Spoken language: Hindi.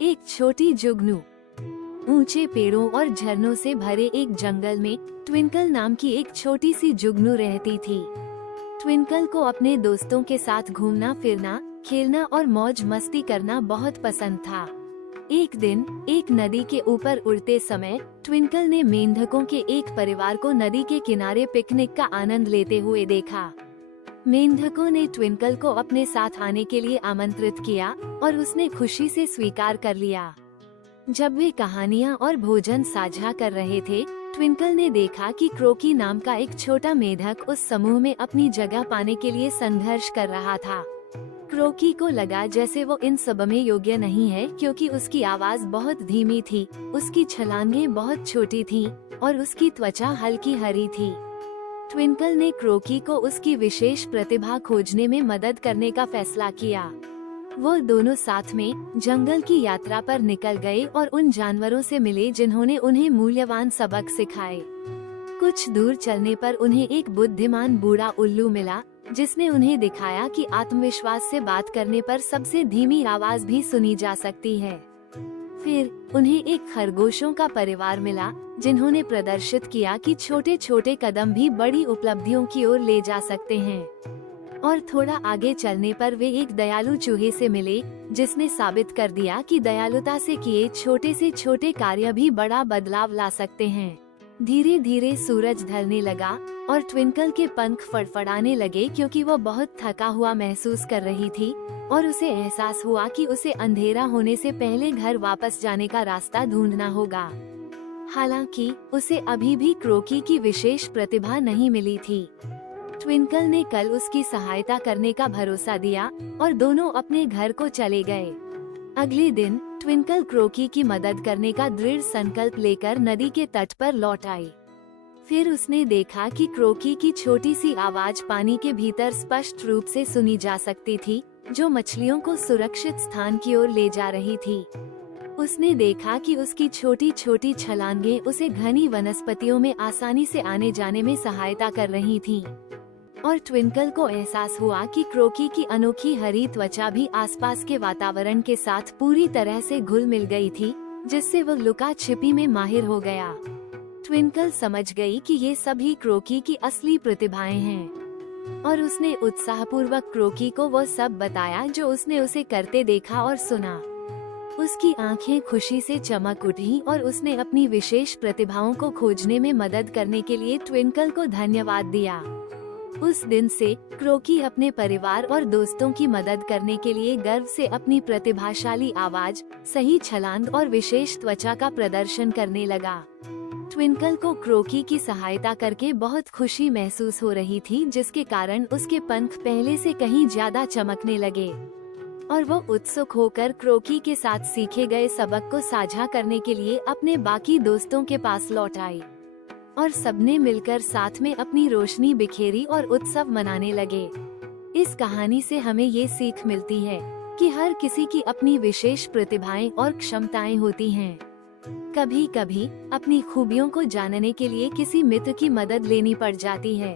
एक छोटी जुगनू। ऊंचे पेड़ों और झरनों से भरे एक जंगल में ट्विंकल नाम की एक छोटी सी जुगनू रहती थी। ट्विंकल को अपने दोस्तों के साथ घूमना फिरना, खेलना और मौज मस्ती करना बहुत पसंद था। एक दिन एक नदी के ऊपर उड़ते समय ट्विंकल ने मेंढकों के एक परिवार को नदी के किनारे पिकनिक का आनंद लेते हुए देखा। मेंढकों ने ट्विंकल को अपने साथ आने के लिए आमंत्रित किया और उसने खुशी से स्वीकार कर लिया। जब वे कहानियाँ और भोजन साझा कर रहे थे, ट्विंकल ने देखा कि क्रोकी नाम का एक छोटा मेढक उस समूह में अपनी जगह पाने के लिए संघर्ष कर रहा था। क्रोकी को लगा जैसे वो इन सब में योग्य नहीं है, क्योंकि उसकी आवाज बहुत धीमी थी, उसकी छलांगें बहुत छोटी थीं और उसकी त्वचा हल्की हरी थी। ट्विंकल ने क्रोकी को उसकी विशेष प्रतिभा खोजने में मदद करने का फैसला किया। वो दोनों साथ में जंगल की यात्रा पर निकल गए और उन जानवरों से मिले जिन्होंने उन्हें मूल्यवान सबक सिखाए। कुछ दूर चलने पर उन्हें एक बुद्धिमान बूढ़ा उल्लू मिला, जिसने उन्हें दिखाया कि आत्मविश्वास से बात करने पर सबसे धीमी आवाज भी सुनी जा सकती है। फिर उन्हें एक खरगोशों का परिवार मिला, जिन्होंने प्रदर्शित किया कि छोटे छोटे कदम भी बड़ी उपलब्धियों की ओर ले जा सकते हैं। और थोड़ा आगे चलने पर वे एक दयालु चूहे से मिले, जिसने साबित कर दिया कि दयालुता से किए छोटे से छोटे कार्य भी बड़ा बदलाव ला सकते हैं। धीरे धीरे सूरज ढलने लगा और ट्विंकल के पंख फड़फड़ाने लगे, क्योंकि वो बहुत थका हुआ महसूस कर रही थी और उसे एहसास हुआ कि उसे अंधेरा होने से पहले घर वापस जाने का रास्ता ढूंढना होगा। हालांकि उसे अभी भी क्रोकी की विशेष प्रतिभा नहीं मिली थी। ट्विंकल ने कल उसकी सहायता करने का भरोसा दिया और दोनों अपने घर को चले गए। अगले दिन ट्विंकल क्रोकी की मदद करने का दृढ़ संकल्प लेकर नदी के तट पर लौट आई। फिर उसने देखा कि क्रोकी की छोटी सी आवाज पानी के भीतर स्पष्ट रूप से सुनी जा सकती थी, जो मछलियों को सुरक्षित स्थान की ओर ले जा रही थी। उसने देखा कि उसकी छोटी छोटी छलांगें उसे घनी वनस्पतियों में आसानी से आने जाने में सहायता कर रही थीं। और ट्विंकल को एहसास हुआ कि क्रोकी की अनोखी हरी त्वचा भी आसपास के वातावरण के साथ पूरी तरह से घुल मिल गई थी, जिससे वो लुका छिपी में माहिर हो गया। ट्विंकल समझ गई कि ये सभी क्रोकी की असली प्रतिभाएं हैं और उसने उत्साहपूर्वक क्रोकी को वो सब बताया जो उसने उसे करते देखा और सुना। उसकी आंखें खुशी से चमक उठी और उसने अपनी विशेष प्रतिभाओं को खोजने में मदद करने के लिए ट्विंकल को धन्यवाद दिया। उस दिन से क्रोकी अपने परिवार और दोस्तों की मदद करने के लिए गर्व से अपनी प्रतिभाशाली आवाज, सही छलांग और विशेष त्वचा का प्रदर्शन करने लगा। ट्विंकल को क्रोकी की सहायता करके बहुत खुशी महसूस हो रही थी, जिसके कारण उसके पंख पहले से कहीं ज्यादा चमकने लगे और वो उत्सुक होकर क्रोकी के साथ सीखे गए सबक को साझा करने के लिए अपने बाकी दोस्तों के पास लौट आई। और सबने मिलकर साथ में अपनी रोशनी बिखेरी और उत्सव मनाने लगे। इस कहानी से हमें ये सीख मिलती है कि हर किसी की अपनी विशेष प्रतिभाएं और क्षमताएं होती हैं। कभी कभी अपनी खूबियों को जानने के लिए किसी मित्र की मदद लेनी पड़ जाती है।